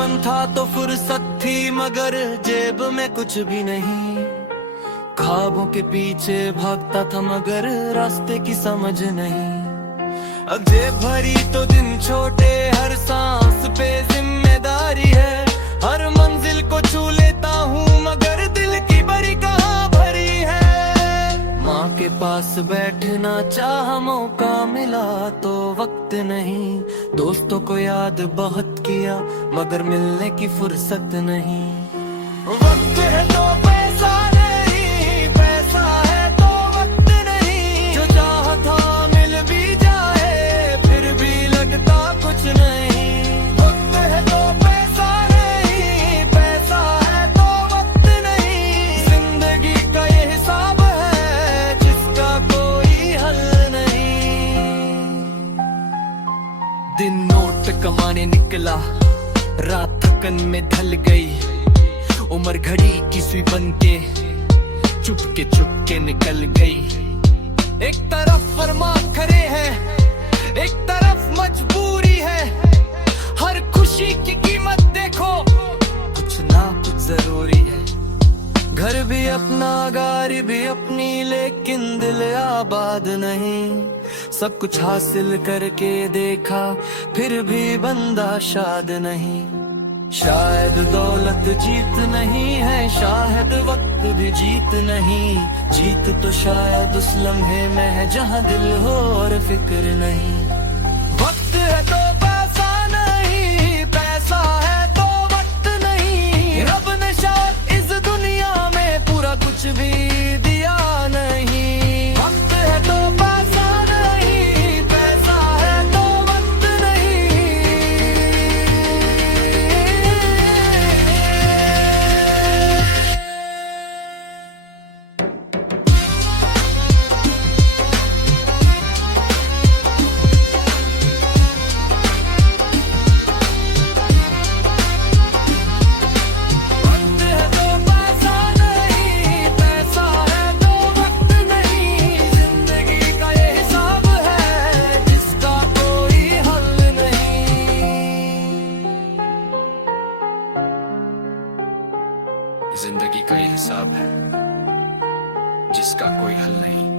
बचपन था तो फुर्सत थी मगर जेब में कुछ भी नहीं, ख्वाबों के पीछे भागता था मगर रास्ते की समझ नहीं। अब जेब भरी तो दिन छोटे, हर सांस पे जिम्मेदारी है, हर मंजिल को छू लेता हूँ मगर दिल की बड़ी कहाँ भरी है। माँ के पास बैठना चाहा, मौका मिला तो वक्त नहीं, दोस्तों को याद बहुत किया मगर मिलने की फुर्सत नहीं। वक्त है तो पैसा नहीं, पैसा है तो वक्त नहीं, जो चाहा था मिल भी जाए फिर भी लगता कुछ नहीं। वक्त है तो पैसा नहीं, पैसा है तो वक्त नहीं, जिंदगी का ये हिसाब है जिसका कोई हल नहीं। दिन नोट कमाने निकला, रात थकन में ढल गई, उम्र घड़ी की सुई बन के चुपके निकल गई। एक तरफ फरमान खरे है, एक तरफ मजबूरी है, हर खुशी की कीमत देखो कुछ ना कुछ जरूरी है। घर भी अपना, गाड़ी भी अपनी, लेकिन दिल आबाद नहीं। सब कुछ हासिल करके देखा फिर भी बंदा शाद नहीं। शायद दौलत जीत नहीं है, शायद वक्त भी जीत नहीं, जीत तो शायद उस लम्हे में है जहाँ दिल हो और फिक्र नहीं। वक्त है तो पैसा नहीं, पैसा है तो वक्त नहीं, रब ने शायद इस दुनिया में पूरा कुछ भी दिया नहीं। वक्त है तो पैसा नहीं, पैसा है तो वक्त नहीं। जिंदगी का ये हिसाब है जिसका कोई हल नहीं।